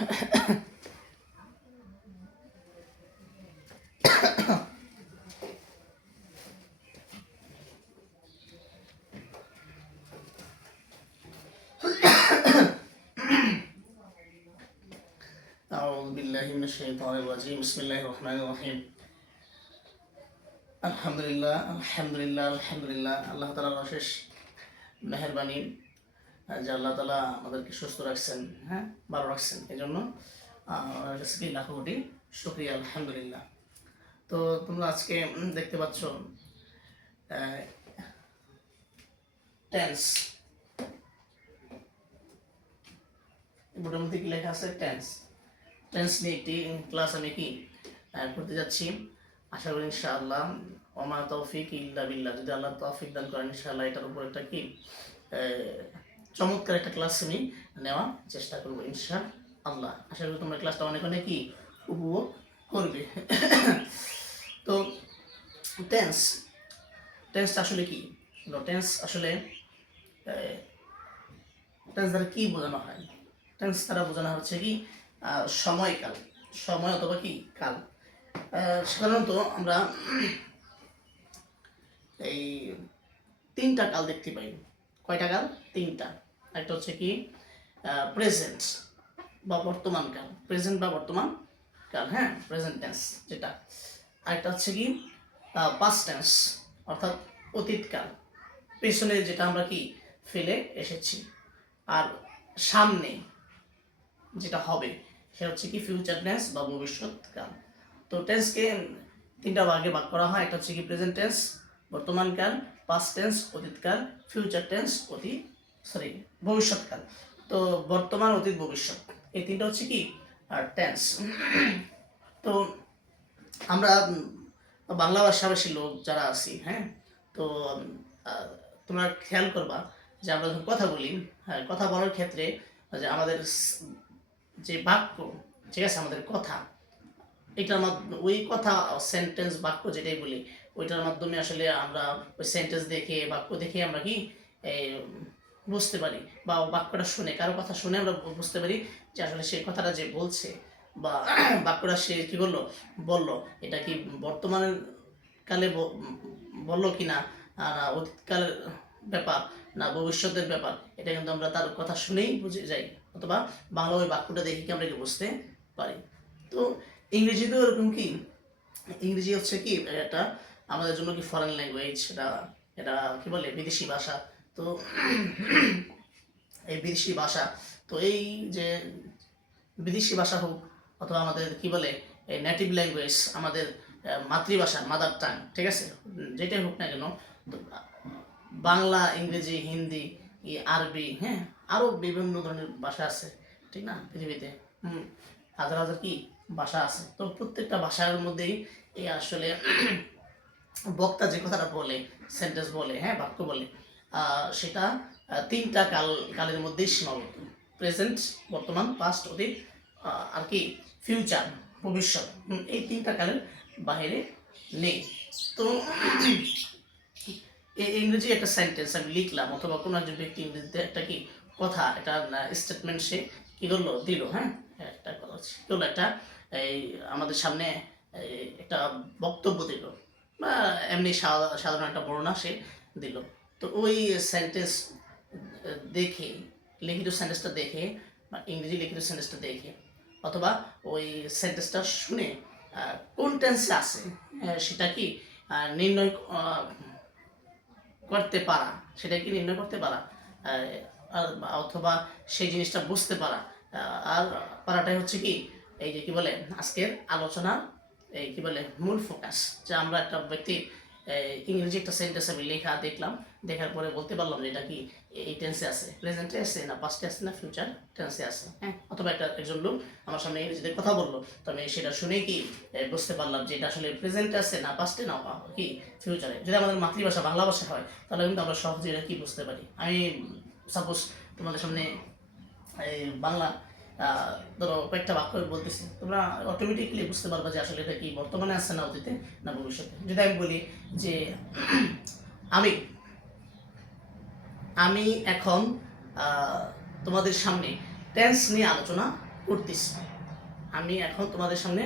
أعوذ بالله من الشيطان الرجيم بسم الله الرحمن الرحيم আলহামদুলিল্লাহ আলহামদুলিল্লাহ আলহামদুলিল্লাহ আল্লাহ তাআলার অশেষ মেহেরবানি যে আল্লাহ তাআলা আমাদেরকে সুস্থ রাখছেন, হ্যাঁ, ভালো রাখছেন, এই জন্য আমার কাছে কি লাখো কোটি শুকরিয়া আলহামদুলিল্লাহ। তো তোমরা আজকে দেখতে পাচ্ছ টেন্স, বোর্ডের মধ্যে কি লেখা আছে টেন্স। টেন্স নিয়ে একটি ক্লাস আমি কি করতে যাচ্ছি। আশা করি ইনশাআল্লাহ ওমা তৌফিক ইল্লা বিল্লাহ, যদি আল্লাহ তৌফিক দান করেন ইনশাআল্লাহ এটার উপর একটা কি চমৎকার একটা ক্লাস আমি নেওয়ার চেষ্টা করবো ইনশাআল্লাহ। আশা করি তোমরা ক্লাসটা অনেক অনেক কি উপভোগ করবে। তো টেন্স, টেন্স আসলে কি? টেন্স আসলে টেন্স দ্বারা কি বোঝানো হয়? টেন্স দ্বারা বোঝানো হচ্ছে কি সময়কাল, সময় অথবা কি কাল। সাধারণত আমরা এই তিনটা কাল দেখতে পাই। কয়টা কাল? তিনটা। একটা হচ্ছে কি প্রেজেন্ট বা বর্তমান কাল, প্রেজেন্ট বা বর্তমান কাল, হ্যাঁ, প্রেজেন্ট টেন্স যেটা। আরেকটা হচ্ছে কি পাস্ট টেন্স অর্থাৎ অতীতকাল, পেছনে যেটা আমরা কি ফেলে এসেছি। আর সামনে যেটা হবে সেটা হচ্ছে কি ফিউচার টেন্স বা ভবিষ্যৎকাল। তো টেন্সকে তিনটা ভাগে ভাগ করা হয়। একটা হচ্ছে কি প্রেজেন্ট টেন্স বর্তমানকাল, পাস্ট টেন্স অতীতকাল, ফিউচার টেন্স ভবিষ্যৎকাল। তো বর্তমান, অতীত, ভবিষ্যৎ, এই তিনটা হচ্ছে কি টেন্স। তো আমরা বাংলা ভাষাভাষী লোক যারা আছি, হ্যাঁ, তো তোমরা খেয়াল করবা যে আমরা যখন কথা বলি, হ্যাঁ, কথা বলার ক্ষেত্রে যে আমাদের যে বাক্য, ঠিক আছে, আমাদের কথা, এটার মাধ্যমে ওই কথা সেন্টেন্স বাক্য যেটাই বলি ওইটার মাধ্যমে আসলে আমরা ওই সেন্টেন্স দেখে বাক্য দেখে আমরা কি বুঝতে পারি, বা বাক্যটা শুনে কারো কথা শুনে আমরা বুঝতে পারি যে আসলে সেই কথাটা যে বলছে বা বাক্যটা সে কি বললো এটা কি বর্তমান কালে বললো কি না, অতীতকালের ব্যাপার না ভবিষ্যতের ব্যাপার, এটা কিন্তু আমরা তার কথা শুনেই বুঝে যাই, অথবা বাংলা ওই বাক্যটা দেখে কি আমরা কি বুঝতে পারি। তো ইংরেজিতেও এরকম কি, ইংরেজি হচ্ছে কি এটা আমাদের জন্য কি ফরেন ল্যাঙ্গুয়েজ, এটা কি বলে বিদেশি ভাষা। তো এই বিদেশি ভাষা, তো এই যে বিদেশি ভাষা হোক অথবা আমাদের কি বলে এই নেটিভ ল্যাঙ্গুয়েজ, আমাদের মাতৃভাষা, মাদার টাং, ঠিক আছে, যেটাই হোক না কেন, বাংলা, ইংরেজি, হিন্দি, আরবি, হ্যাঁ, আরও বিভিন্ন ধরনের ভাষা আছে, ঠিক না, পৃথিবীতে হাজার হাজার কি ভাষা আছে। তো প্রত্যেকটা ভাষার মধ্যেই এই আসলে বক্তা যে কথাটা বলে, সেন্টেন্স বলে, হ্যাঁ, বাক্য বলে, সেটা তিনটা কালের মধ্যেই সীমাবদ্ধ। প্রেজেন্ট, বর্তমান, পাস্ট, অতীত, আর কি ফিউচার, ভবিষ্যৎ, এই তিনটা কালের বাইরে নেই। তো ইংরেজি একটা সেন্টেন্স আমি লিখলাম, অথবা কোনো একজন ব্যক্তি ইংরেজিতে একটা কি কথা, একটা স্টেটমেন্ট সে কি করলো, দিল, হ্যাঁ, একটা কথা কি হলো, একটা এই আমাদের সামনে একটা বক্তব্য দিল, বা এমনি সাধারণ একটা বর্ণনা সে দিল। তো ওই সেন্টেন্স দেখে, লিখিত সেন্টেন্সটা দেখে, বা ইংরেজি লিখিত সেন্টেন্সটা দেখে, অথবা ওই সেন্টেন্সটা শুনে কোন টেন্সে আছে সেটা কি নির্ণয় করতে পারা, সেটা কি নির্ণয় করতে পারা, অথবা সেই জিনিসটা বুঝতে পারা, আর পারাটাই হচ্ছে কি এই যে কি বলে আজকের আলোচনা, এই কি বলে মূল ফোকাস। যে আমরা একটা ব্যক্তি ইংরেজি একটা সেন্টেন্স আমি লেখা দেখলাম, দেখার পরে বলতে পারলাম যে এটা কি এই টেন্সে আছে, প্রেজেন্টে আছে না পাস্টে আছে না ফিউচার টেন্সে আছে, হ্যাঁ, অথবা একজন লোক আমার সামনে ইংরেজিতে কথা বললো, তো আমি সেটা শুনে কি বুঝতে পারলাম যে এটা আসলে প্রেজেন্টে আছে না পাস্টে না কি ফিউচারে। যদি আমাদের মাতৃভাষা বাংলা ভাষা হয় তাহলে কিন্তু আমরা সহজে এটা কি বুঝতে পারি। আমি সাপোজ তোমাদের সামনে এই বাংলা ধরো কয়েকটা বাক্য বলতেছি, তোমরা অটোমেটিকলি বুঝতে পারবা যে আসলে এটা কি বর্তমানে আছে না অতীতে না ভবিষ্যতে। যদি আমি বলি যে আমি আমি এখন তোমাদের সামনে টেন্স নিয়ে আলোচনা করতেছি। আমি এখন তোমাদের সামনে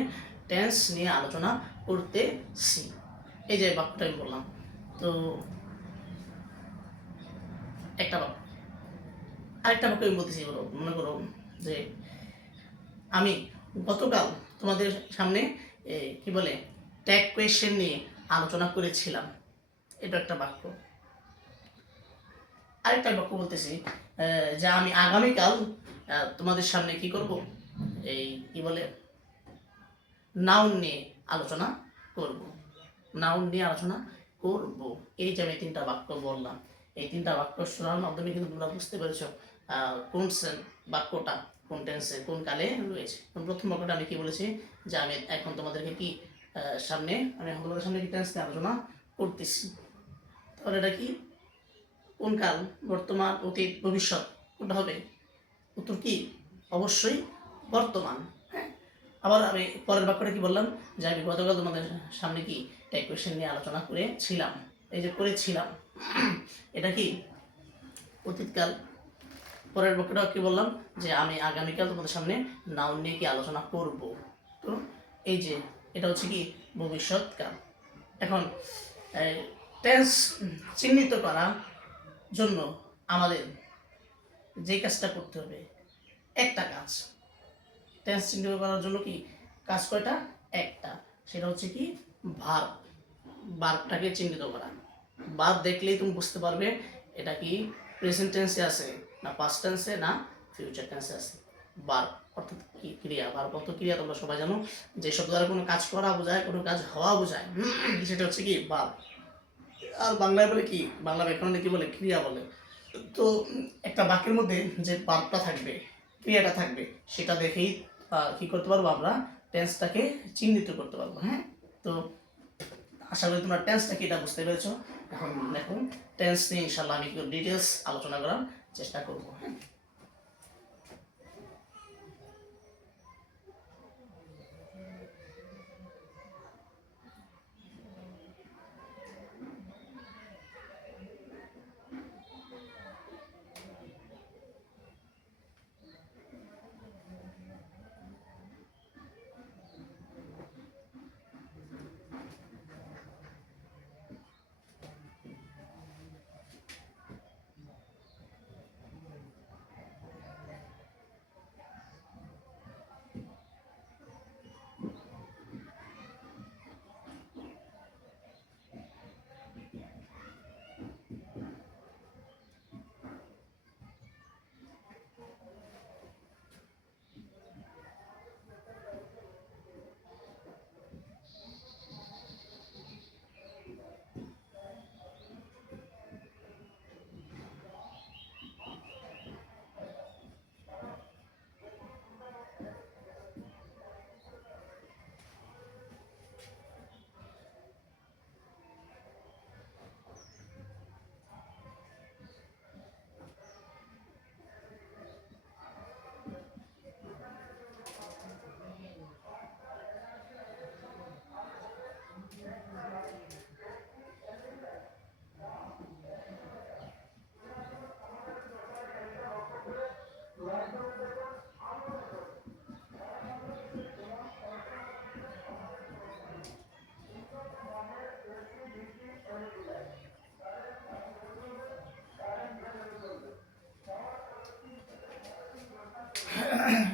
টেন্স নিয়ে আলোচনা করতেছি। এই যে বাক্যটা আমি বললাম, তো একটা বাক্য, আরেকটা বাক্য আমি বলতেছি। মনে করো যে আমি গতকাল তোমাদের সামনে কি বলে ট্যাগ কোয়েশ্চেন নিয়ে আলোচনা করেছিলাম। এটা একটা বাক্য। আরেকটা বাক্য বলতেছি যে আমি আগামীকাল তোমাদের সামনে কি করব, এই কি বলে নাউন নিয়ে আলোচনা করব। নাউন নিয়ে আলোচনা করব। এই যে আমি তিনটা বাক্য বললাম, এই তিনটা বাক্য শোনার মাধ্যমে কিন্তু তোমরা বুঝতে পেরেছো কোন বাক্যটা কোন টেন্সে কোন কালে রয়েছে। প্রথম বাক্যটা আমি কি বলেছি যে আমি এখন তোমাদেরকে কি আমি এখন তোমাদের সামনে কি টেন্স নিয়ে আলোচনা করতেছি। তাহলে এটা কি কোন কাল, বর্তমান, অতীত, ভবিষ্যৎ, কোনটা হবে? উত্তর কি? অবশ্যই বর্তমান। হ্যাঁ, আবার আমি পরের বাক্যটা কি বললাম যে আমি গতকাল তোমাদের সামনে কি ট্যাগ কোয়েশ্চেন নিয়ে আলোচনা করেছিলাম। এই যে করেছিলাম, এটা কি অতীতকাল। পরের বাক্যটা কি বললাম যে আমি আগামীকাল তোমাদের সামনে নাউন নিয়ে কি আলোচনা করব। তো এই যে এটা হচ্ছে কি ভবিষ্যৎকাল। এখন টেন্স চিহ্নিত করার জন্য আমাদের যে কাজটা করতে হবে, একটা কাজ। টেন্স চিহ্নিত করার জন্য কি কাজ কয়টা? একটা। সেটা হচ্ছে কি ভার্ব। ভার্বটাকে চিহ্নিত করা। ভার্ব দেখলেই তুমি বুঝতে পারবে এটা কি প্রেজেন্ট টেন্সে আছে না পাস্ট টেন্সে না ফিউচার টেন্সে আছে। ভার্ব অর্থাৎ কি ক্রিয়া। ভার্ব অর্থ ক্রিয়া তোমরা সবাই জানো, যে শব্দ দ্বারা কোনো কাজ করা বোঝায়, কোনো কাজ হওয়া বোঝায়, সেটা হচ্ছে কি ভার্ব। আর বাংলায় বলে কি, বাংলা ব্যাকরণে কি বলে? ক্রিয়া বলে। তো একটা বাক্যের মধ্যে যে ভার্বটা থাকবে, ক্রিয়াটা থাকবে, সেটা দেখেই কি করতে পারবো আমরা টেন্সটাকে চিহ্নিত করতে পারবো। হ্যাঁ, তো আশা করি তোমরা টেন্সটা কি এটা বুঝতে পেরেছো। এখন দেখুন টেন্স নিয়ে ইনশাল্লাহ আমি ডিটেলস আলোচনা করার চেষ্টা করবো। হ্যাঁ,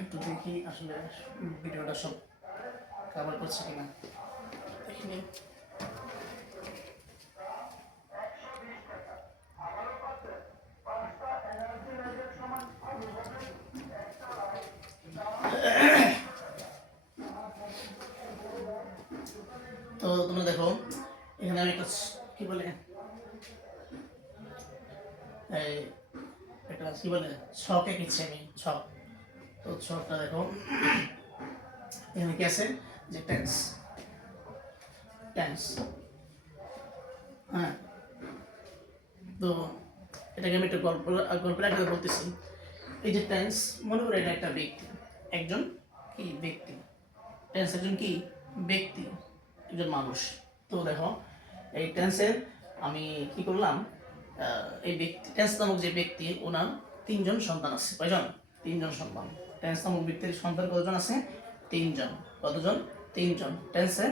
একটু দেখি আসলে ভিডিওটা সব কভার করছে কিনা দেখিনি। তো তোমরা দেখো এখানে আমি একটা কি বলে একটা কি বলে ছক এঁকেছি আমি, ছক। তো ছকটা দেখো এখানে কি আছে যে টেন্স। টেন্স, হ্যাঁ। তো এটাকে আমি একটা গল্পের আকারে বলতেছি। এই যে টেন্স, মনে করো এটা একটা ব্যক্তি, একজন কি ব্যক্তি। টেন্স একজন কি ব্যক্তি, একজন মানুষ। তো দেখো এই টেন্সের আমি কি করলাম, এই ব্যক্তি টেন্স নামক যে ব্যক্তি, ওনার তিনজন সন্তান আছে। কয়জন? তিনজন সন্তান। টেন্স নামক ব্যক্তির সন্তান কতজন আছে? 3 জন। কতজন? 3 জন। টেন্সে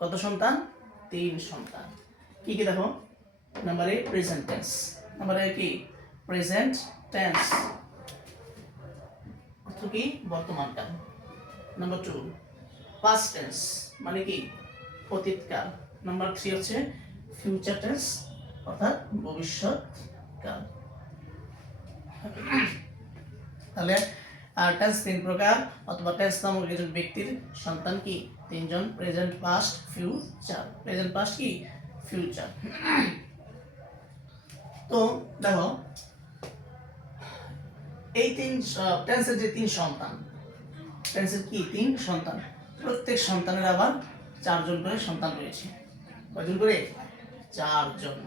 কত সন্তান? 3 সন্তান। কি কি দেখো? নাম্বার এ প্রেজেন্ট টেন্স। নাম্বার এ কি? প্রেজেন্ট টেন্স অর্থ কি? বর্তমান কাল। নাম্বার 2 পাস্ট টেন্স মানে কি? অতীতকাল। নাম্বার 3 হচ্ছে ফিউচার টেন্স অর্থাৎ ভবিষ্যৎ কাল। তাহলে টেন্স 3 প্রকার অথবা টেন্স নামক একজন ব্যক্তির সন্তান কি? 3 জন। Present, past, future. Present, past কি? ফিউচার। তো দেখো এই টেন্সের যে 3 সন্তান, টেন্সের কি 3 সন্তান, প্রত্যেক সন্তানের আবার 4 জন করে সন্তান রয়েছে। কয়জন করে? 4 জন।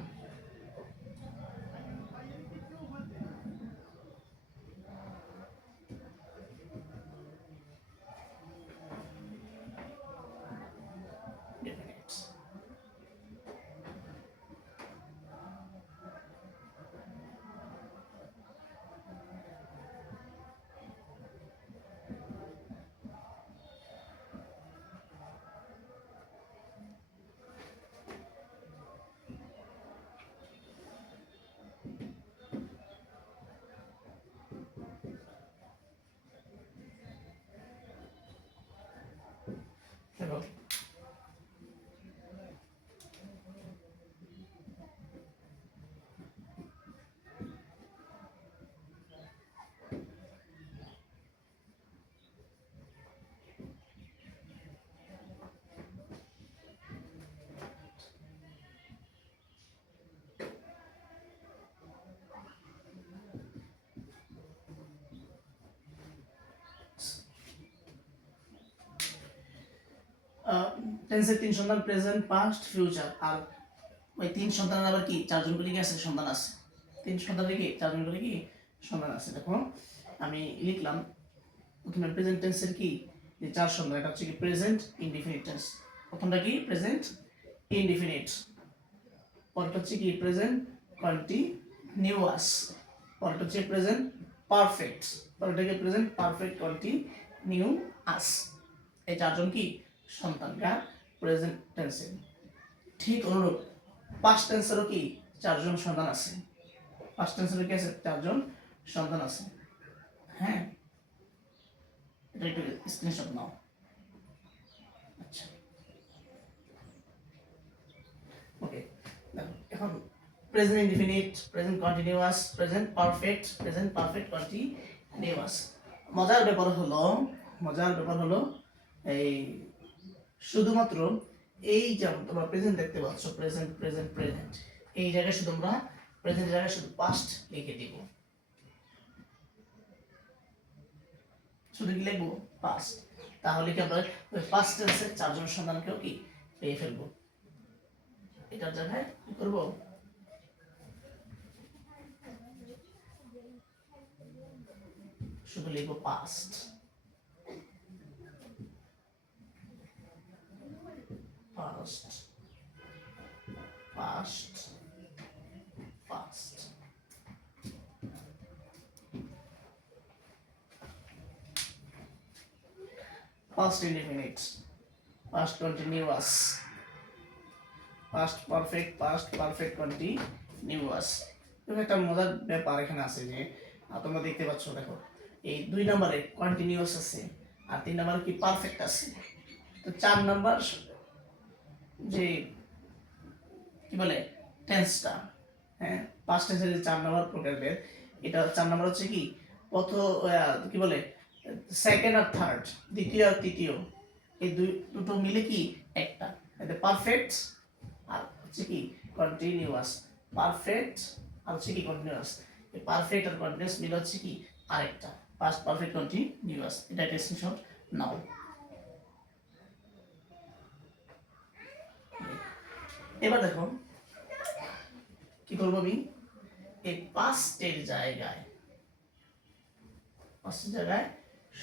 দেখো টেন্সের 3 সন্তান প্রেজেন্ট, পাস্ট, ফিউচার। আর ওই 3 সন্তানের আবার কি 4 জন করে কি আছে? সন্তান আছে। 3 সন্তানের কি 4 জন করে কি সন্তান আছে। দেখো আমি লিখলাম প্রথমে প্রেজেন্ট টেন্সের কি যে 4 সন্তান, এটা হচ্ছে কি প্রেজেন্ট ইনডিফিনিট টেন্স। প্রথমটা কি? Present indefinite. পরেরটা হচ্ছে কি? Present continuous. পরেরটা হচ্ছে প্রেজেন্ট পারফেক্ট। পরেরটা কি? Present perfect continuous. এই 4 জন কি সন্তান কার? প্রেজেন্ট টেন্সে। ঠিক অনুরূপ পাস্ট টেন্সেরও কি 4 জন সন্তান আছে। পাস্ট টেন্সেরও কি আছে? 4 জন সন্তান আছে। হ্যাঁ, এটা একটু স্ক্রিনশট নাও। আচ্ছা, ওকে। দেখো এখন present indefinite, present continuous, present perfect continuous. মজার ব্যাপার হলো এই শুধুমাত্র এই যেমন তোমরা প্রেজেন্ট দেখতে পাচ্ছ, প্রেজেন্ট এই জায়গায় শুধু আমরা প্রেজেন্ট জায়গায় শুধু পাস্ট লিখে দিব। শুধু কি লিখবো? পাস্ট। তাহলে কি আমরা ওই পাস্ট টেন্সের 4 জন সন্তানকেও কি পেয়ে ফেলবো। এটার জায়গায় কি করব? শুধু লিখবো past, past, past, past. Past indefinite, past continuous, past perfect continuous. একটা মজার ব্যাপার এখানে আছে যে তোমরা দেখতে পাচ্ছ, দেখো এই 2 নম্বরে কন্টিনিউয়াস আছে আর 3 নম্বরে কি পারফেক্ট আছে। তো 4 নাম্বার যে কি বলে টেন্সটা, হ্যাঁ পাস্ট টেন্সের যে 4 নাম্বার প্রকারভেদ, এটা 4 নাম্বার হচ্ছে কি কি বলে সেকেন্ড আর থার্ড, দ্বিতীয় আর তৃতীয়, এই দুটো মিলে কি একটা। এটা পারফেক্ট আর হচ্ছে কি কন্টিনিউয়াস। পারফেক্ট আর হচ্ছে কি কন্টিনিউয়াস। এই পারফেক্ট আর কন্টিনিউয়াস মিলে হচ্ছে কি আরেকটা পাস্ট পারফেক্ট কন্টিনিউয়াস। এটা একটা স্ক্রিনশট নাও। এবার দেখো কি করবো আমি, এই পাস্টের জায়গায়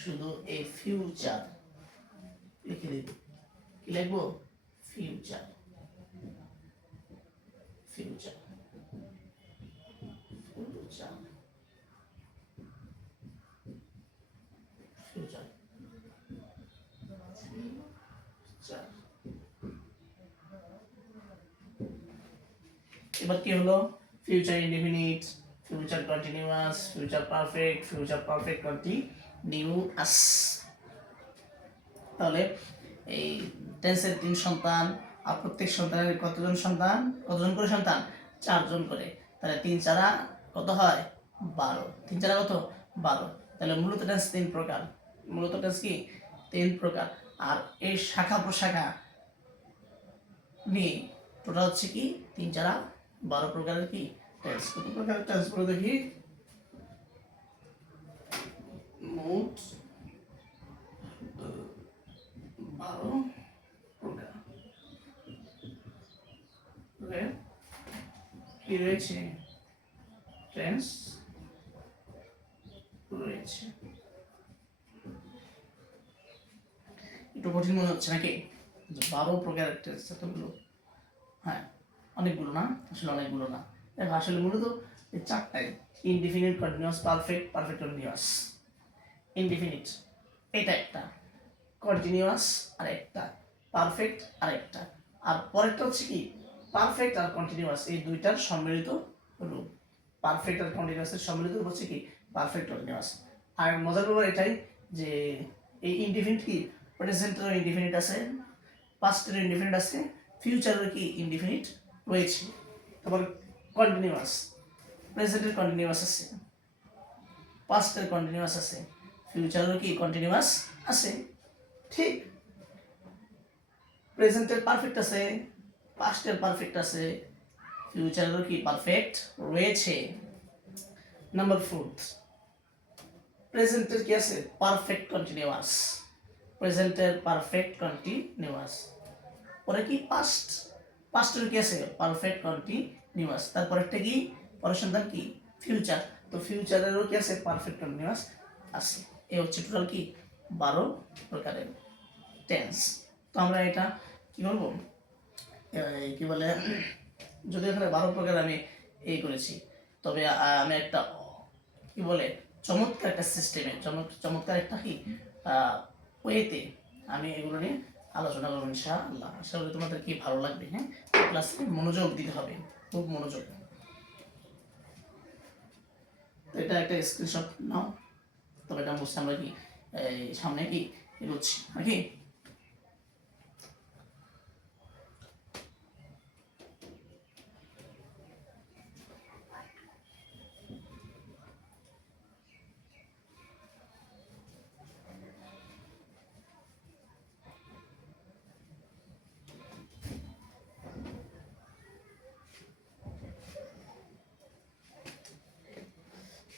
শুধু এই ফিউচার লিখে দেব। কি লিখবো? Future, future, future. ফিউচার। এবার কি হলো, future indefinite, future continuous, future perfect, future perfect continuous. তাহলে এই টেন্সের 3 সন্তান, আর প্রত্যেক সন্তানের কতজন সন্তান, কতজন করে সন্তান, 4 জন করে। তাহলে 3 4 কত হয়, 12। 3 4 কত, 12। তাহলে মূলত টেন্স 3 প্রকার, মূলত টেন্স কি 3 প্রকার। আর এই শাখা প্রশাখা নিয়ে টোটাল হচ্ছে কি 3 4 12 প্রকারের কি টেন্স। কত প্রকারের টেন্স বলে দেখি, মোট 12 প্রকার। কি রয়েছে, টেন্স রয়েছে। একটু কঠিন মনে হচ্ছে নাকি, 12 প্রকারের টেন্স এতগুলো? হ্যাঁ, অনেকগুলো না, আসলে অনেকগুলো না। দেখো আসলে মূলত এই 4টাই, indefinite, continuous, perfect, perfect continuous. Indefinite এটা একটা, কন্টিনিউয়াস আর একটা, পারফেক্ট আর একটা, আর পরেরটা হচ্ছে কি পারফেক্ট আর কন্টিনিউয়াস, এই দুইটার সম্মিলিত রূপ। পারফেক্ট আর কন্টিনিউয়াসের সম্মিলিত রূপ হচ্ছে কি পারফেক্ট কন্টিনিউয়াস। আর মজার ব্যাপার এটাই যে এই ইনডিফিনিট কি প্রেজেন্টেরও ইনডিফিনিট আছে, পাস্টেরও ইনডিফিনিট আছে, ফিউচারের কি ইনডিফিনিট রয়েছে। তারপর কন্টিনিউয়াস, প্রেজেন্টের কন্টিনিউয়াস আছে, পাস্টের কন্টিনিউয়াস আছে, ফিউচারের কি কন্টিনিউয়াস আছে। ঠিক প্রেজেন্টের পারফেক্ট আছে, পাস্টের পারফেক্ট আছে, ফিউচারেরও কি পারফেক্ট রয়েছে। নাম্বার 4, প্রেজেন্টের কি আছে পারফেক্ট কন্টিনিউয়াস, প্রেজেন্টের পারফেক্ট কন্টিনিউয়াস। পরে কি পাস্ট, পাস্টের কি আছে পারফেক্ট কন্টিনিউয়াস। তারপরেরটা কি পরের সন্তান কি ফিউচার, তো ফিউচারেরও কি আছে পারফেক্ট কন্টিনিউয়াস আছে। এই হচ্ছে টোটাল কি 12 প্রকারের টেন্স। তো আমরা এটা কি করব, কি বলে, যদি এখানে 12 প্রকার আমি এই করেছি, তবে আমি একটা কি বলে চমৎকার একটা সিস্টেমে, চমৎকার একটা কি ওয়েতে আমি এগুলো নিয়ে আলোচনা করবো ইনশাআল্লাহ। আশা করি তোমাদের কি ভালো লাগবে। হ্যাঁ, ক্লাসে মনোযোগ দিতে হবে, খুব মনোযোগ। তো এটা একটা স্ক্রিনশট নাও, তবে এটা বুঝতে আমরা কি সামনে কি এগোচ্ছি নাকি।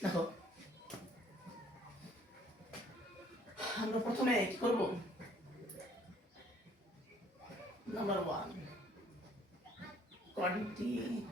দেখো আমরা প্রথমে কি করবো, নাম্বার 1 কন্টিনিউয়াস।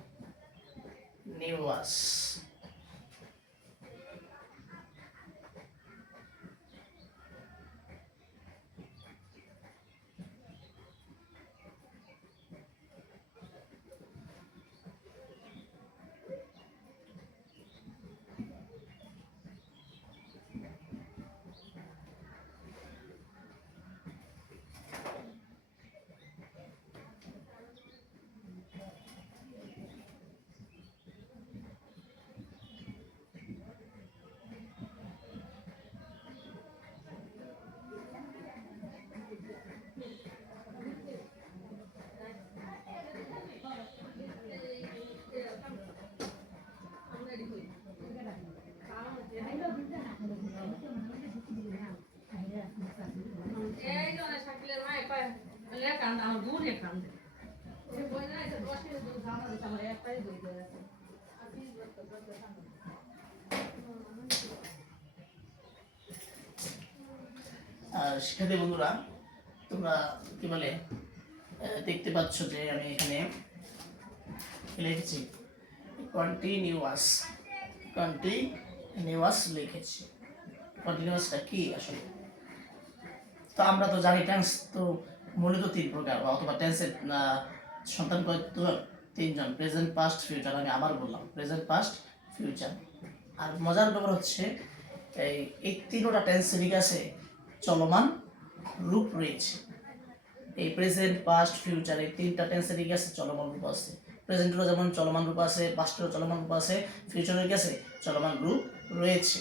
আর শিক্ষার্থী বন্ধুরা, তোমরা কি বলে দেখতে পাচ্ছ যে আমি এখানে লিখেছি কন্টিনিউয়াস, কন্টিনিউয়াস লিখেছি। কন্টিনিউয়াসটা কি আসলে, তো আমরা তো জানি টেন্স তো মূলত 3 প্রকার, অথবা টেন্সের সন্তান কতজন, 3 জন, প্রেজেন্ট, পাস্ট, ফিউচার। আমি আবার বললাম প্রেজেন্ট, পাস্ট, ফিউচার। আর মজার ব্যাপার হচ্ছে এই তিনোটা টেন্সেরই কাছে চলমান রূপ রয়েছে। এই প্রেজেন্ট, পাস্ট, ফিউচার এই তিনটা টেন্সেরই কাছে চলমান রূপ আছে। প্রেজেন্টেরও যেমন চলমান রূপ আছে, পাস্টেরও চলমান রূপ আছে, ফিউচারের কাছে চলমান রূপ রয়েছে।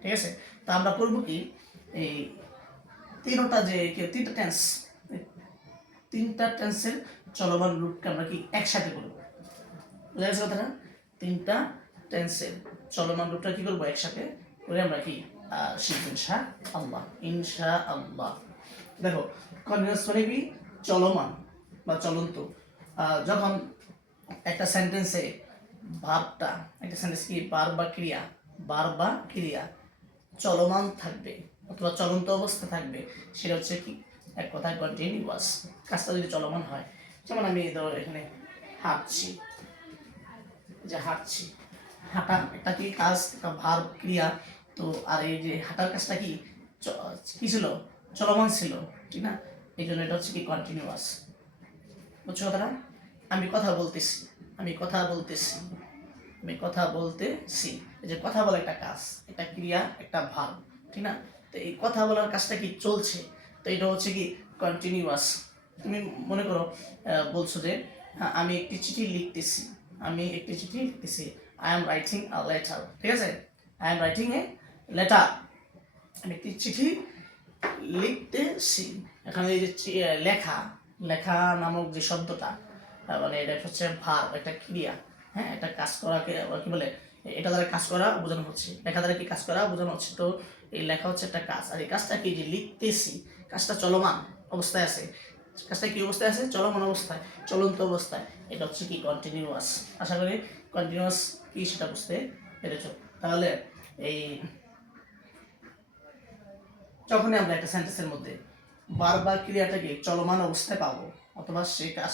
ঠিক আছে, তা আমরা করবো কি, এই তিনটা টেন্স, তিনটা টেন্সের চলমান রূপকে আমরা কি একসাথে করবো। বুঝা গেছে কথাটা? তিনটা টেন্সের চলমান রূপটা কি করবো, একসাথে করে আমরা কি শিখব ইনশাআল্লাহ। ইনশাআল্লাহ। দেখো, কন্টিনিউয়াস মানে কি, চলমান বা চলন্ত। যখন একটা সেন্টেন্সে ভার্বটা, একটা সেন্টেন্স কি ভার্ব বা ক্রিয়া চলমান থাকবে অথবা চলন্ত অবস্থা থাকবে, সেটা হচ্ছে কি এক কথায় কন্টিনিউয়াস। কাজটা যদি চলমান হয়, যেমন আমি ধরো এখানে হাঁটছি, হাঁটা এটা কি কাজ, একটা ভার্ব ক্রিয়া। তো আর এই যে হাঁটার কাজটা কি কি ছিল, চলমান ছিল, ঠিক না? এই জন্য এটা হচ্ছে কি কন্টিনিউয়াস। বুঝছো কথাটা? আমি কথা বলতেছি, এই যে কথা বলা একটা কাজ, একটা ক্রিয়া, একটা ভার্ব, ঠিক না? তো এই কথা বলার কাজটা কি চলছে, তো এটা হচ্ছে কি কন্টিনিউয়াস। তুমি মনে করো বলছো যে আমি একটি চিঠি লিখতেছি, I am writing a letter. ঠিক আছে, I am writing a letter, আমি একটি চিঠি লিখতেছি। এখানে এই যে লেখা নামক যে শব্দটা, মানে এটা হচ্ছে ভার্ব, একটা ক্রিয়া, হ্যাঁ, একটা কাজ করাকে কি বলে, এটা দ্বারা কাজ করা বোঝানো হচ্ছে, লেখা দ্বারা কি কাজ করা বোঝানো হচ্ছে। তো এই লেখা হচ্ছে একটা কাজ, আর এই কাজটা কি যে লিখতেছি, কাজটা চলমান অবস্থায় আছে, কাজটা কি অবস্থায় আছে, চলমান অবস্থায়, চলন্ত অবস্থায়। এটা হচ্ছে কি কন্টিনিউয়াস। আশা করি কন্টিনিউয়াস কি সেটা বুঝতে পেরেছ। তাহলে এই যখনই আমরা একটা সেন্টেন্সের মধ্যে বারবার ক্রিয়াটাকে চলমান অবস্থায় পাবো, অথবা সে কাজ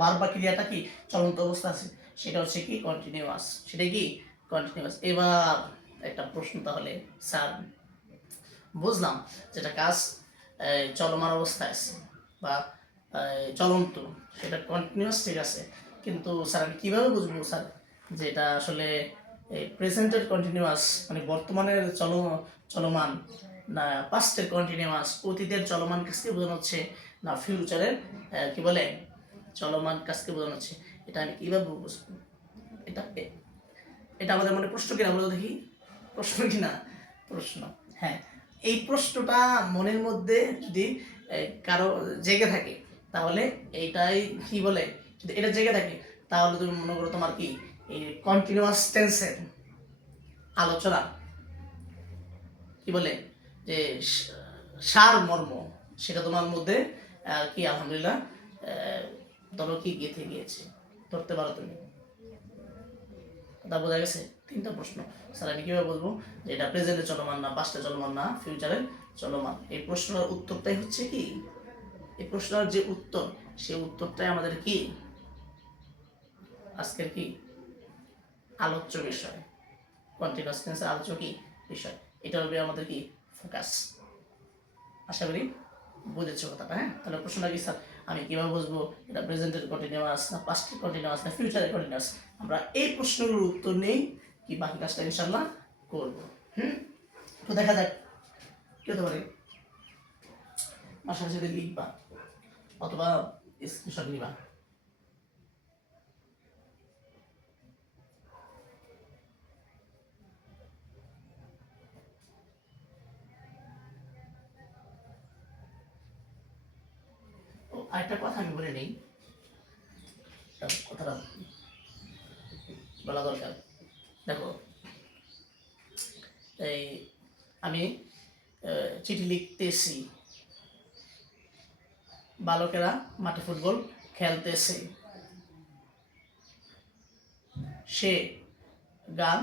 বারবার ক্রিয়াটা কি চলন্ত অবস্থা আছে, সেটা হচ্ছে কি কন্টিনিউয়াস। সেটা কি কন্টিনিউয়াস। এবার একটা প্রশ্ন, তাহলে স্যার বুঝলাম যেটা কাজ চলমান অবস্থায় আছে বা চলন্ত, সেটা কন্টিনিউয়াস, ঠিক আছে, কিন্তু স্যার আমি কীভাবে বুঝবো স্যার যে এটা আসলে প্রেজেন্টের কন্টিনিউয়াস, মানে বর্তমানের চলমান, না পাস্টের কন্টিনিউয়াস, অতীতের চলমান কাজকে বোঝানো হচ্ছে, না ফিউচারের কি বলে চলমান কাজকে বোঝানো হচ্ছে, এটা আমি কীভাবে বুঝবো? এটা এটা আমাদের মনে প্রশ্ন কিনা বলো দেখি, প্রশ্ন কিনা? প্রশ্ন। হ্যাঁ, এই প্রশ্নটা মনের মধ্যে যদি কারো জেগে থাকে, তাহলে এইটাই কি বলে, যদি এটা জেগে থাকে, তাহলে তুমি মনে করো তোমার কি এই কন্টিনিউয়াস টেন্সের আলোচনা কি বলে যে সার মর্ম, সেটা তোমার মধ্যে কি আলহামদুলিল্লাহ ধরো কি গেঁথে গিয়েছে, ধরতে পারো তুমি। তা বোঝা গেছে? তিনটা প্রশ্ন, স্যার আমি কীভাবে বলবো যে এটা প্রেজেন্টে চলমান, না পাস্টে চলমান, না ফিউচারে চলমান? এই প্রশ্নের উত্তরটাই হচ্ছে কি, এই প্রশ্নের যে উত্তর, সেই উত্তরটাই আমাদের কি আজকের কি আলোচ্য বিষয়, কন্টিনিউয়াস টেন্সের আলোচ্য কি বিষয়, এটা হবে আমাদের কি ফোকাস। আশা করি বুঝেছো কথাটা। হ্যাঁ, তাহলে প্রশ্নটা কি স্যার আমি কীভাবে বুঝবো এটা প্রেজেন্টের কন্টিনিউয়াস, না পাস্টের কন্টিনিউয়াস, না ফিউচারের কন্টিনিউয়াস? আমরা এই প্রশ্নগুলোর উত্তর নেই কি বাকি কাজটা ইনশাল্লাহ করবো। তো দেখা যাক কি হতে পারে। বাসার সাথে লিখবা অথবা স্ক্রিনশট নিবা। আরেকটা কথা আমি বলে নেই, কথাটা বলা দরকার। দেখো, এই আমি চিঠি লিখতেছি, বালকেরা মাঠে ফুটবল খেলতেছে, সে গান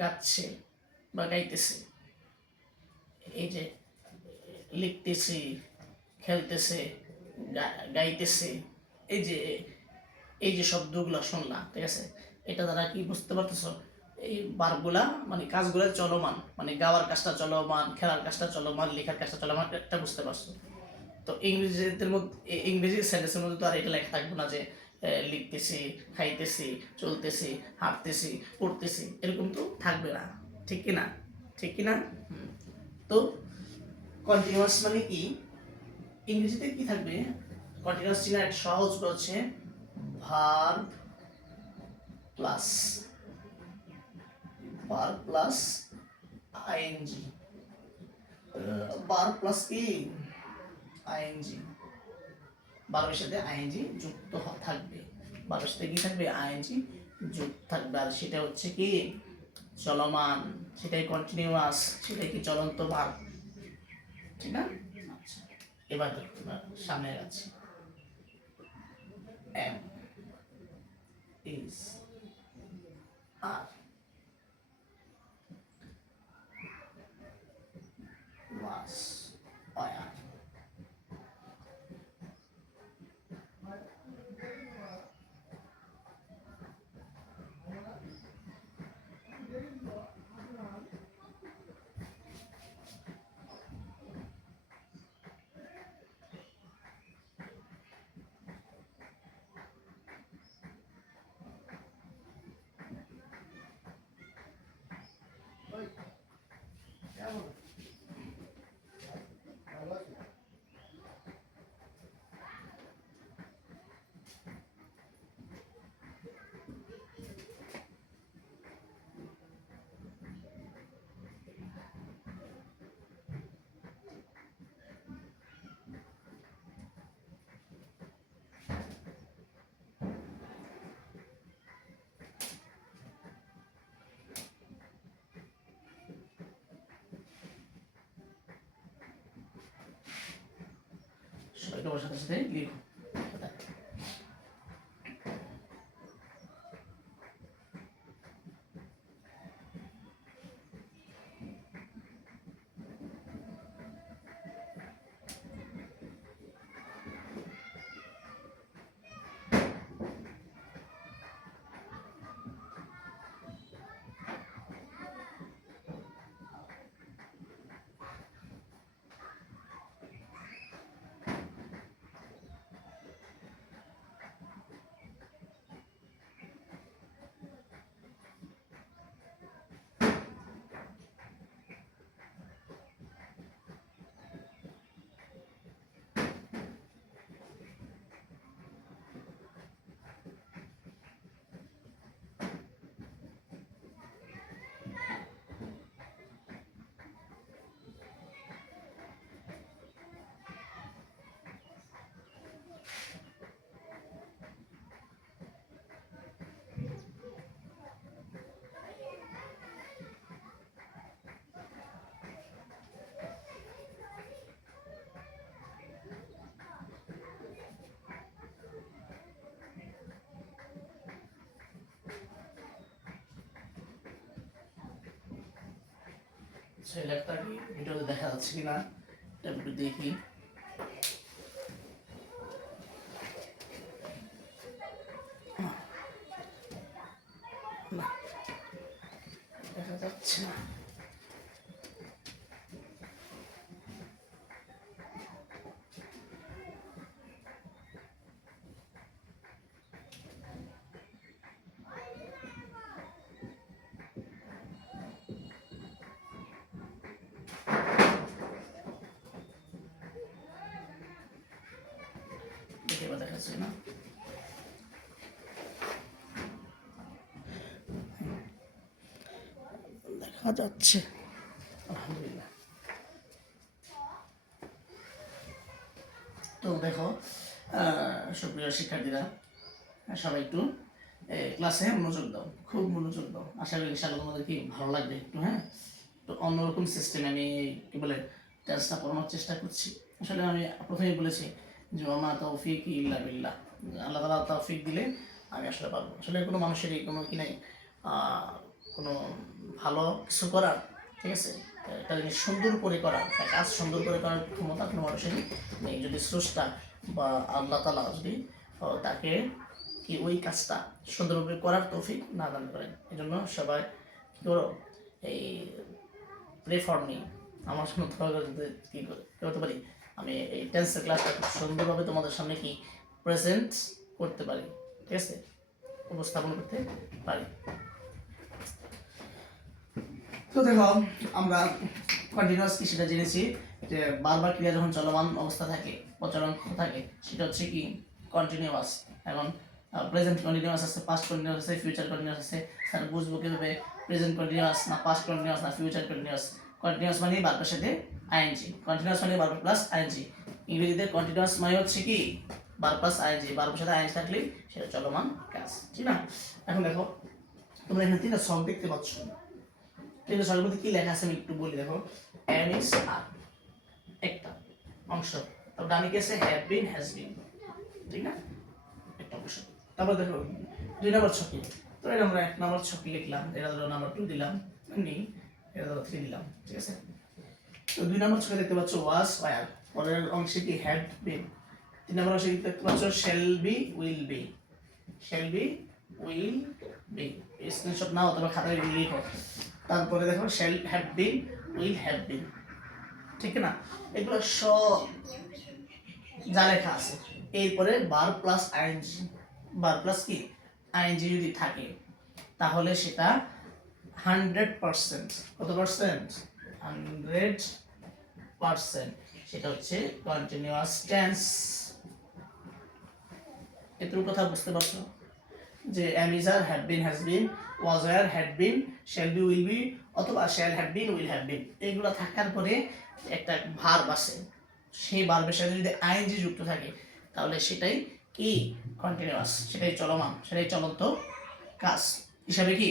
গাচ্ছে বা গাইতেছে। এই যে লিখতেছি, খেলতেছে, গাইতেছে, এই যে শব্দগুলো শুনলাম, ঠিক আছে, এটা দ্বারা কি বুঝতে পারতেছো? এই বারগুলা মানে কাজগুলো চলমান, মানে গাওয়ার কাজটা চলমান, খেলার কাজটা চলমান, লেখার কাজটা চলমান, এটা বুঝতে পারছো? তো ইংরেজি সেন্টেন্সের মধ্যে তো আর এটা লেখা থাকবে না যে লিখতেছি, খাইতেছি, চলতেছি, হাঁটতেছি, পড়তেছি, এরকম তো থাকবে না। ঠিক কি না? ঠিক কি না? তো কন্টিনিউয়াস মানে কি, ইংরেজিতে কি থাকবে? কন্টিনিউয়াস চিহ্নের একটা সহজ উপায় হচ্ছে verb plus ING. Verb plus কি? আইএনজি। ভার্বের সাথে আইএনজি যুক্ত থাকবে। ভার্বের সাথে কি থাকবে? আইএনজি যুক্ত থাকবে। আর সেটা হচ্ছে কি? চলমান, সেটাই কন্টিনিউয়াস, সেটাই কি চলন্ত ভার্ব, ঠিক না? আচ্ছা, এবার সামনে যাচ্ছি। Am is are was were. সবাইকে ওর সাথে সাথে লিখো। সেই লেখাটা কি ভিডিওতে দেখা যাচ্ছে কিনা এটা একটু দেখি। না, দেখা যাচ্ছে না। দেখি এবার দেখা যাচ্ছে না। দেখা যাচ্ছে, আলহামদুলিল্লাহ। তো দেখো সুপ্রিয় শিক্ষার্থীরা, সবাই একটু ক্লাসে মনোযোগ দাও, খুব মনোযোগ দাও। আশা করি ইনশাআল্লাহ তোমাদের কি ভালো লাগবে একটু। হ্যাঁ, তো অন্যরকম সিস্টেমে আমি কি বলে টেস্টটা পড়ানোর চেষ্টা করছি। আসলে আমি প্রথমেই বলেছি যে ওমা তৌফিক ইল্লা বিল্লাহ, আল্লাহ তাআলা তৌফিক দিলে আমি আসলে পারবো। আসলে কোনো মানুষেরই কোনো কি নাই কোনো ভালো কিছু করার, ঠিক আছে, একটা জিনিস সুন্দর করে করার, একটা কাজ সুন্দর করে করার ক্ষমতা কোনো মানুষেরই নেই, যদি স্রষ্টা বা আল্লাহ তাআলা যদি তাকে কি ওই কাজটা সুন্দরভাবে করার তৌফিক না দান করেন। এই জন্য সবাই কী করো, এই প্রে ফর মি, আমার জন্য কী করতে পারি, আমি এই টেন্সের ক্লাসটা খুব সুন্দরভাবে তোমাদের সামনে কি প্রেজেন্ট করতে পারি, ঠিক আছে, উপস্থাপন করতে পারি। তো দেখো আমরা কন্টিনিউয়াস কি সেটা জেনেছি যে বারবার ক্রিয়া যখন চলমান অবস্থা থাকে প্রচলন থাকে সেটা হচ্ছে কি কন্টিনিউয়াস। এখন প্রেজেন্ট কন্টিনিউয়াস আছে, পাস্ট কন্টিনিউয়াস আছে, ফিউচার কন্টিনিউয়াস আছে। স্যার বুঝবো কিভাবে প্রেজেন্ট কন্টিনিউয়াস না পাস্ট কন্টিনিউয়াস না ফিউচার কন্টিনিউয়াস? কন্টিনিউয়াস মানে বারবার সাথে আইএনজি, কন্টিনিউয়াস মানে বারবার প্লাস আইএনজি। ইংরেজিতে কন্টিনিউয়াস মানে হচ্ছে কি বার প্লাস আইএনজি, বারবার সাথে আইএনজি থাকলে সেটা চলমান কাজ, ঠিক না? এখন দেখো তোমরা এখানে তিনটা শব্দ দেখতে পাচ্ছ, তিনটা শব্দের মধ্যে কি লেখা আছে আমি একটু বলি। দেখো এম ইজ আর একটা অংশ, তারপর ডানে কি আছে হ্যাভ বিন হ্যাজ বিন, ঠিক না, একটা অংশ। তারপর দেখো 2 নম্বর ছকে, তো এটা আমরা 1 নম্বর ছকে লিখলাম, এটা ধরো নাম্বার 2 দিলাম, মানে এটা ধরো 3 দিলাম, ঠিক আছে? তো 2 নম্বর ছকে দেখতে পাচ্ছ ওয়াজ ওয়্যার, পরের অংশে কি হ্যাড বিন। 3 নম্বর অংশে দেখতে পাচ্ছ shall be will be, shall be will be. Screenshot নাও অথবা খাতায় লিখো। তারপরে দেখো shall have been will have been, ঠিক না? এগুলো সব যা লেখা আছে। এরপরে বার প্লাস আইএনজি, বার প্লাস কি আইএনজি যদি থাকে তাহলে সেটা 100%, কত পার্সেন্ট? 100%, সেটা হচ্ছে কন্টিনিউয়াস টেন্স। এটুকু কথা বুঝতে পারছো যে am is are have been has been was were had been shall be will be অথবা shall have been will have been এগুলো থাকার পরে একটা ভার্ব আছে, সেই ভার্বের সাথে যদি আইএনজি যুক্ত থাকে তাহলে সেটাই কি কন্টিনিউয়াস, সেটাই চলমান, সেটাই চলন্ত কাজ হিসাবে কি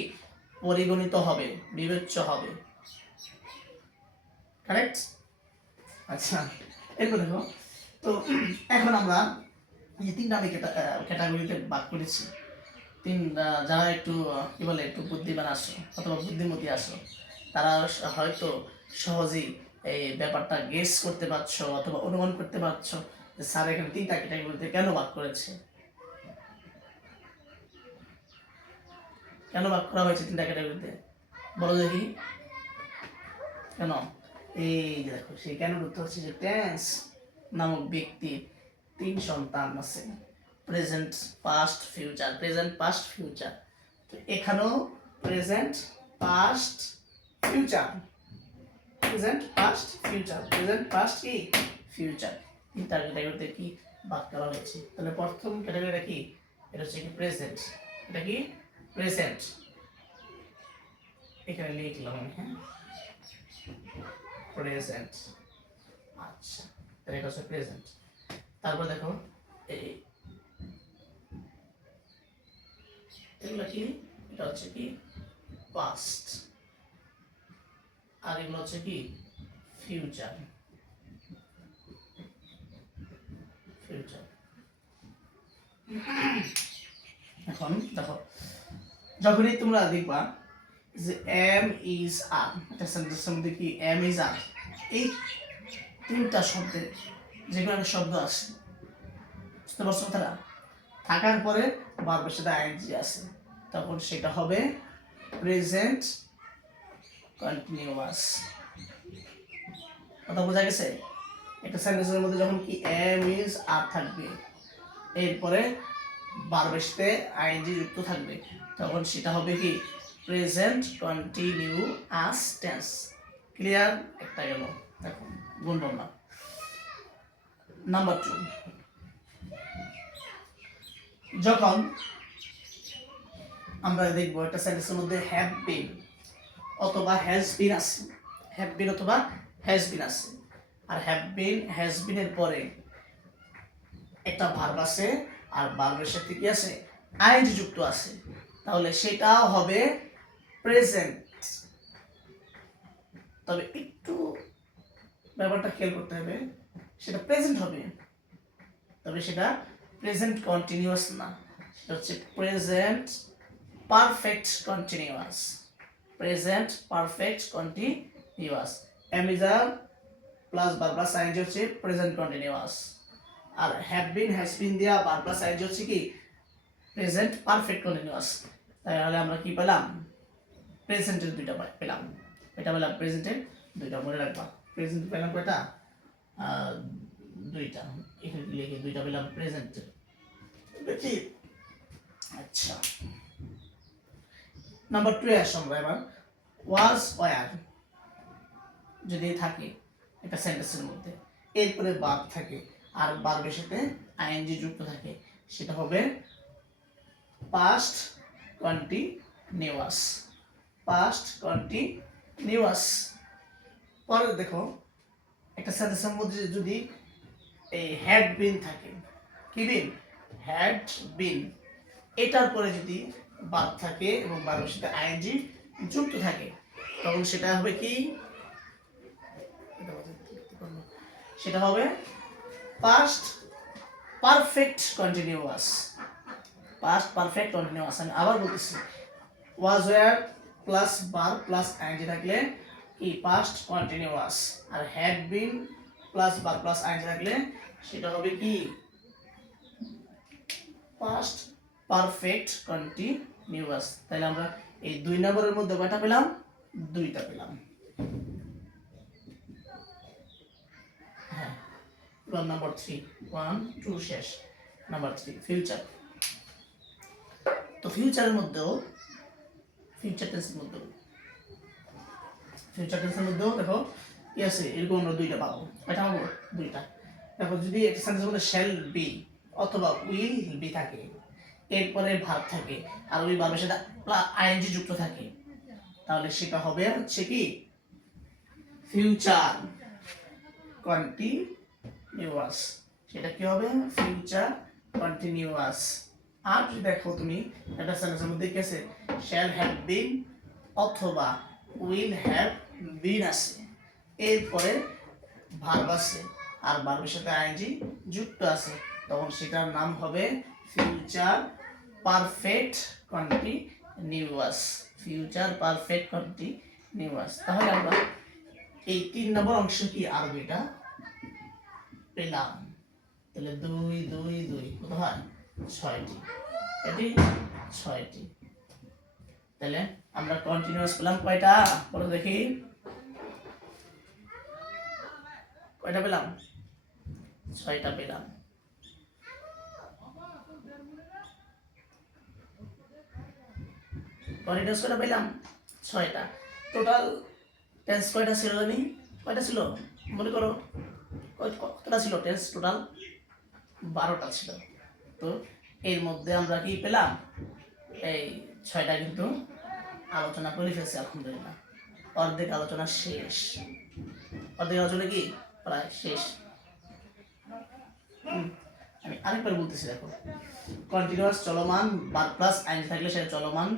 পরিগণিত হবে, বিবেচ্য হবে। কারেক্ট? আচ্ছা, এরপর দেখো তো এখন আমরা এই তিনটা আমি ক্যাটাগরিতে ভাগ করেছি। যারা একটু কি বলে একটু বুদ্ধিমান আসো অথবা বুদ্ধিমতী আসো তারা হয়তো সহজেই এই ব্যাপারটা গেস করতে পারছো অথবা অনুমান করতে পারছো যে স্যার এখানে 3টা ক্যাটাগরিতে কেন ভাগ করেছে, কেন ভাগ করা হয়েছে 3টা ক্যাটাগরিতে, বলো দেখি কেন? এই যে দেখো সেই কেন উত্তর হচ্ছে যে টেন্স নামক ব্যক্তির 3 সন্তান আছে, present past future, present past future. তো এখানেও present past future, present past future, present past কি ফিউচার, 3টা ক্যাটাগরিতে কি ভাগ করা হয়েছে। তাহলে প্রথম ক্যাটাগরিটা কি, এটা হচ্ছে কি প্রেজেন্ট, এটা কি প্রেজেন্ট, এখানে লিখলাম আমি, হ্যাঁ প্রেজেন্ট। আচ্ছা, তাহলে এটা হচ্ছে প্রেজেন্ট। তারপর দেখো এই এগুলো কি, এটা হচ্ছে কি পাস্ট, আর এগুলো হচ্ছে কি ফিউচার, ফিউচার। এখন দেখো যখনই তোমরা দেখবা যে এম ইজ আর, এটা সেন্টেন্সের মধ্যে কি এম ইজ আর, এই 3টা শব্দে যে কোনো একটা শব্দ আছে, বুঝতে পারছো কথাটা? থাকার পরে ভার্বের সাথে আইএনজি আছে, তখন সেটা হবে প্রেজেন্ট কন্টিনিউয়াস। কথা বোঝা গেছে? একটা সেন্টেন্সের মধ্যে যখন কি এম ইজ আর থাকবে, এরপরে ভার্বের সাথে আইএনজি যুক্ত থাকবে, তখন সেটা হবে কি প্রেজেন্ট কন্টিনিউয়াস টেন্স। ক্লিয়ার? একটা গেল, দেখো গুনবো না। নাম্বার 2, যখন আমরা দেখবো একটা সেন্টেন্সের মধ্যে হ্যাভ বিন অথবা হ্যাজ বিন আছে, হ্যাভ বিন অথবা হ্যাজ বিন আছে, আর হ্যাভ বিন হ্যাজ বিন এর পরে একটা ভার্ব আছে আর ভার্বের সাথে কি আছে আইএনজি যুক্ত আছে, তাহলে সেটাও হবে প্রেজেন্ট। তবে একটু ব্যাপারটা খেয়াল করতে হবে, সেটা প্রেজেন্ট হবে, তবে সেটা প্রেজেন্ট কন্টিনিউয়াস না, সেটা হচ্ছে present perfect continuous, present perfect continuous. Am is are plus verb plus ING হচ্ছে প্রেজেন্ট কন্টিনিউয়াস, আর হ্যাভ বিন হ্যাজ বিন দেয়া ভার্ব প্লাস আইএনজি হচ্ছে কি প্রেজেন্ট পারফেক্ট কন্টিনিউয়াস। তাহলে আমরা কি পেলাম? প্রেজেন্টের 2টা পেলাম, এটা পেলাম প্রেজেন্টের 2টা, মনে রাখবা প্রেজেন্ট পেলাম কয়টা? 2টা, এখানে লিখে 2টা পেলাম প্রেজেন্টের, দেখি। আচ্ছা, নাম্বার 2 এ আসো আমরা এবার। ওয়াজ ওয়ার যদি থাকে একটা সেন্টেন্সের মধ্যে, এরপরে ভার্ব থাকে আর ভার্বের সাথে আইএনজি যুক্ত থাকে, সেটা হবে পাস্ট কন্টিনিউয়াস। Past continuous. পরে দেখো একটা সেন্টেন্সের মধ্যে যদি এই হ্যাড বিন থাকে, কি বিন? Had been. এটার পরে যদি ভার্ব থাকে এবং ভার্বের সাথে আইএনজি যুক্ত থাকে, তখন সেটা হবে কি? সেটা হবে past perfect continuous. Past perfect continuous. আমি আবার বলতেছি, was were plus verb plus ING থাকলে কি? Past continuous. আর had been plus verb plus ING থাকলে সেটা হবে কি? Past perfect continuous. তাহলে আমরা এই 2 নম্বরের মধ্যে কয়টা পেলাম? 2টা পেলাম। হ্যাঁ, এবার নাম্বার 3, 1 2 শেষ। Number 3 future. তো ফিউচারের মধ্যেও ফিউচার টেন্সের মধ্যেও দেখো কি আছে, এরকম আমরা 2টা পাবো। কয়টা পাবো? 2টা। দেখো যদি একটা সেন্টেন্সের মধ্যে শ্যাল বি অথবা উইল বি থাকে, এরপরে ভার্ব থাকে আর ওই ভার্বের সাথে আইএনজি যুক্ত থাকে, তাহলে সেটা হবে হচ্ছে কি? Future continuous. সেটা কি হবে? Future continuous. আর যদি দেখো তুমি একটা সেন্টেন্সের মধ্যে কি আছে? শ্যাল হ্যাভ বিন অথবা উইল হ্যাভ বিন আছে, এরপরে ভার্ব আছে আর ভার্বের সাথে আইএনজি যুক্ত আছে, তখন সেটার নাম হবে future perfect continuous. Future perfect continuous. তাহলে আমরা এই 3 নম্বর অংশ কি আর 2টা পেলাম। তাহলে 2 2 2 কত হয়? 6টি। এটি 6টি। তাহলে আমরা কন্টিনিউয়াস পেলাম কয়টা? বলো দেখি, কয়টা পেলাম? 6টা পেলাম। কন্টিনিউয়াস কয়টা পেলাম? 6টা। টোটাল টেন্স কয়টা ছিল জানি? কয়টা ছিল মনে করো? কতটা ছিল টেন্স? টোটাল 12টা ছিল। তো এর মধ্যে আমরা কি পেলাম? এই 6টা কিন্তু আলোচনা করে ফেলছি আলহামদুলিল্লাহ। অর্ধেক আলোচনা শেষ। অর্ধেক আলোচনা কি প্রায় শেষ। আমি আরেকবার বলতেছি, দেখো কন্টিনিউয়াস চলমান ভার্ব প্লাস আইএনজি থাকলে সেটা চলমান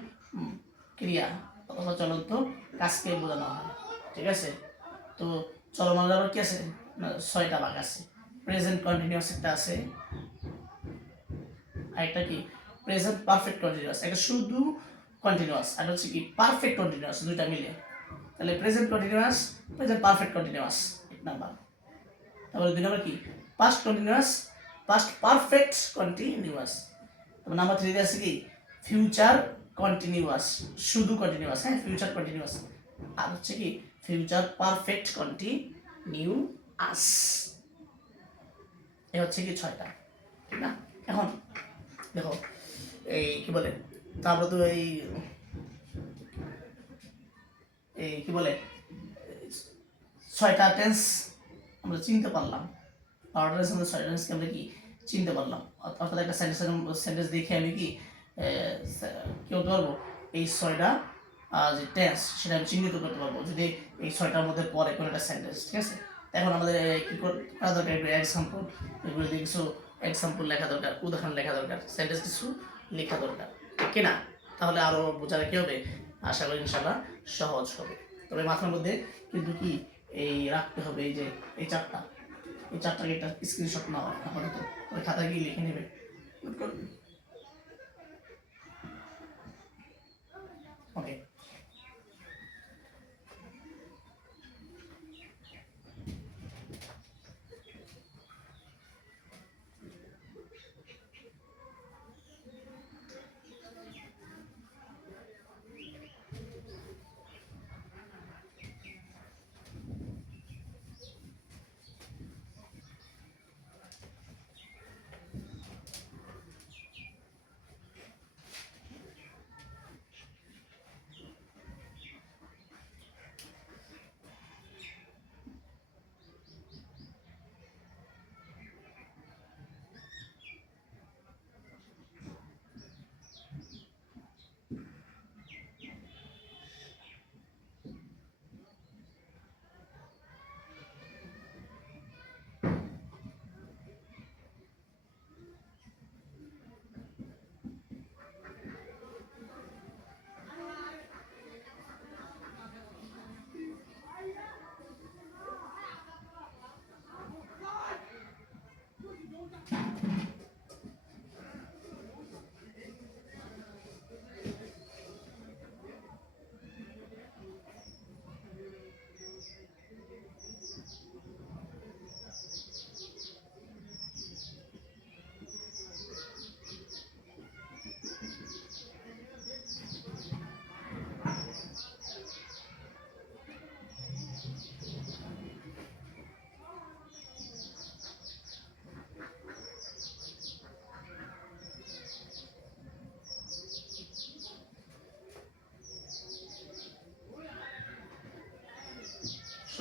ক্রিয়া অথবা চলন্ত কাজকে বোঝানো হয়। ঠিক আছে? তো চলমান আবার কি আছে? 6টা ভাগ আছে। প্রেজেন্ট কন্টিনিউয়াস একটা আছে, আরেকটা কি প্রেজেন্ট পারফেক্ট কন্টিনিউয়াস, একটা শুধু কন্টিনিউয়াস, আর হচ্ছে কি পারফেক্ট কন্টিনিউয়াস, দুইটা মিলে। তাহলে present continuous, present perfect continuous এক নাম্বার। তারপরে 2 নাম্বার কি? Past continuous, past perfect continuous. তারপর নাম্বার 3 তে আছে কি? ফিউচার কন্টিনিউয়াস, শুধু কন্টিনিউয়াস। হ্যাঁ, ফিউচার কন্টিনিউয়াস। আর হচ্ছে কি ফিউচার পারফেক্ট কন্টিনিউয়াস। এই হচ্ছে কি 6টা। ঠিক না? এখন দেখো এই কি বলে, তারপরে তো এই এই কি বলে 6টা টেন্স আমরা চিনতে পারলাম। 12টা টেন্স আমরা 6টা টেন্সকে আমরা কি চিনতে পারলাম। অর্থাৎ একটা সেন্টেন্স দেখে আমি কি করতে পারবো? এই 6টা যে টেন্স সেটা আমি চিহ্নিত করতে পারবো যদি এই 6টার মধ্যে পড়ে কোনো একটা সেন্টেন্স। ঠিক আছে? এখন আমাদের কি করা দরকার? একটু এক্সাম্পল, এগুলো দিয়ে কিছু এক্সাম্পল লেখা দরকার, উদাহরণ লেখা দরকার, সেন্টেন্স কিছু লেখা দরকার, ঠিক কিনা? তাহলে আরো বোঝাটা কি হবে? আশা করি ইনশাল্লাহ সহজ হবে। তবে মাথার মধ্যে কিন্তু কি এই রাখতে হবে, এই যে এই চারটাকে একটা স্ক্রিনশট নাও আপাতত, ওই খাতায় গিয়ে লিখে নেবে। ওকে।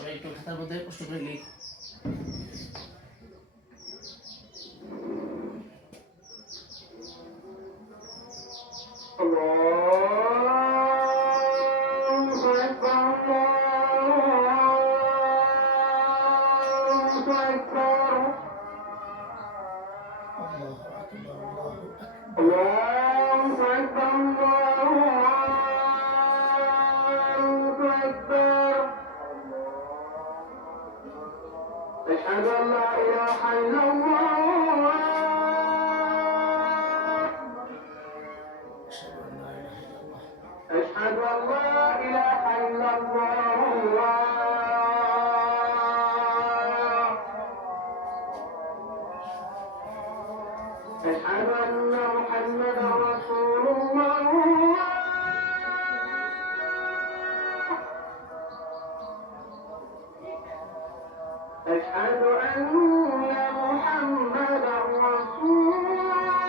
সবাই একটু খাতার মধ্যে কষ্ট করে লিখ। أشهد أن لا إله إلا الله أشهد أن لا إله إلا الله أشهد أن محمدا رسول الله أشهد أن محمدا رسول الله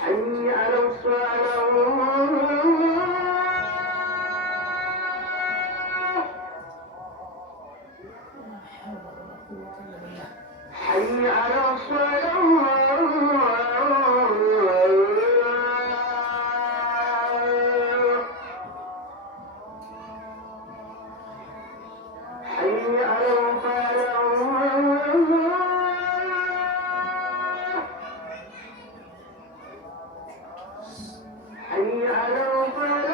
حي على الصلاة حي على الصلاة حي على الفلاح حي على الفلاح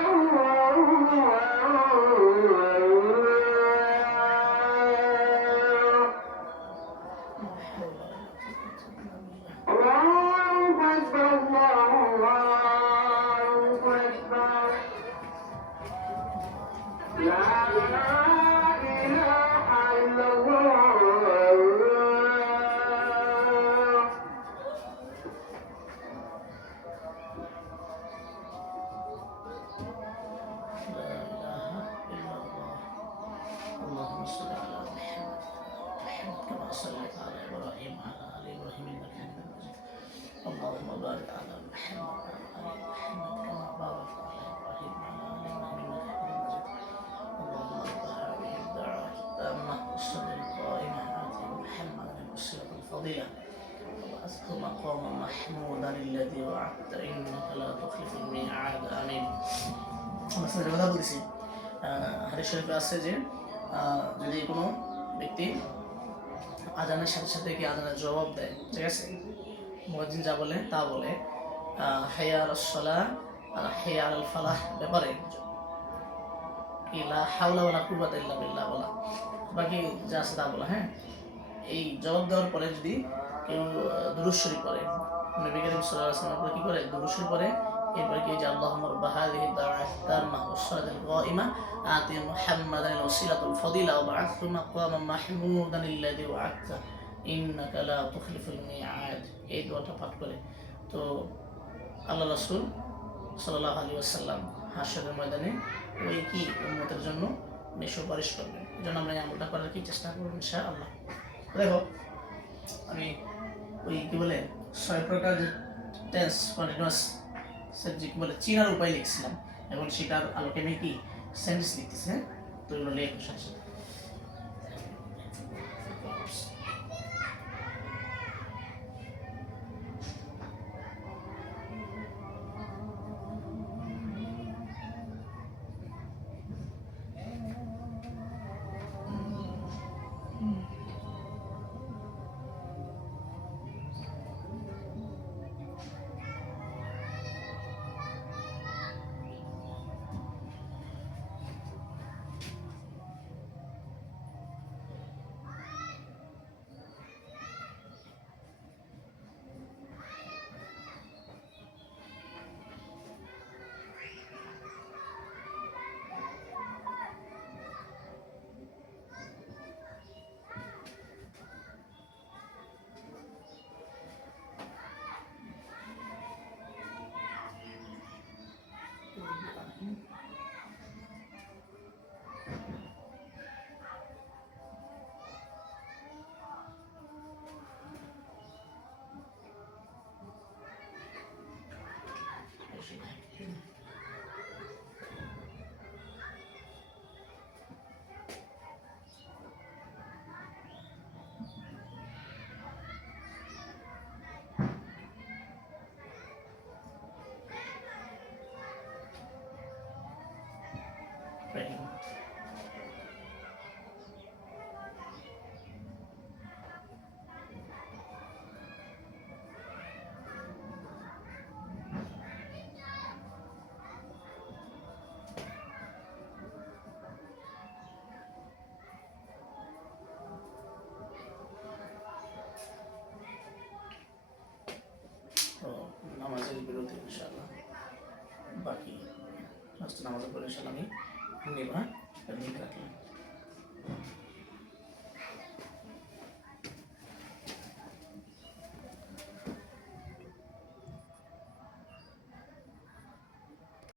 الله أكبر الله أكبر لا إله إلا الله اللهم صل على محمد كما صليت على ابراهيم وعلى ال ابراهيم انك حميد مجيد. اللهم بارك على محمد وعلى ال محمد كما باركت على ابراهيم وعلى ال ابراهيم انك حميد مجيد. اللهم رب هذه الدعوه التامه والصلاه القائمه اتي محمدا الوسيله الفضيله وابعثه مقاما محمودا الذي وعدت انك لا تخلف الميعاد. امين. আমরা কথা বলছি হাদিস শরীফে আছে যে যদি কোনো ব্যক্তি আজানের সাথে সাথে কি আজানের জবাব দেয়, ঠিক আছে, মুয়াজ্জিন যা বলে তা বলে হাইয়া আলাস সালাহ আর হাইয়া আলাল ফালাহ ব্যাপারে কি লা হাওলা ওয়ালা কুওয়াতা ইল্লা বিল্লাহ বলা, বাকি যা আছে তা বলা। হ্যাঁ, এই জবাব দেওয়ার পরে যদি কেউ দুরূদ শরীফ পড়ে, নবী করিম সাল্লাল্লাহু আলাইহি ওয়াসাল্লাম কি করে দুরূদ শরীফ পড়ে, এরপরে কি যে আল্লাহুম্মা রাব্বা হাযিহি দাওয়াতি তাম্মাহ ওয়াস সালাতিল কায়িমা আতি মুহাম্মাদান ওয়াসিলাতুল ফাদিলা ওয়া বা'আথহু মাকামান মাহমুদান আল্লাযী ওয়া'আদতা ইন্নাকা লা তুখলিফুল মি'আদ, এই দোয়াটা পাঠ করে তো আল্লাহ রাসূল সাল্লাল্লাহু আলাইহি ওয়াসাল্লাম হাসরের ময়দানে ওই কি উম্মতের জন্য সুপারিশ করবেন। এই জন্য আমরা এই আমলটা করার কি চেষ্টা করব ইনশাআল্লাহ। দেখো আমি ওই কি বলে 6 প্রকার যে টেন্স কন্টিনিউয়াস যে কি বলে চিনার উপায় লিখছিলাম, এখন সেটার আলোকে আমি কি সেন্টেন্স লিখতেছি। হ্যাঁ, তো এগুলো লেখার সাথে নামাজের বিরতি ইনশাআল্লাহ। বাকি নামাজের পরে ইনশাআল্লাহ আমি নেব, হ্যাঁ, লিখ রাখলাম।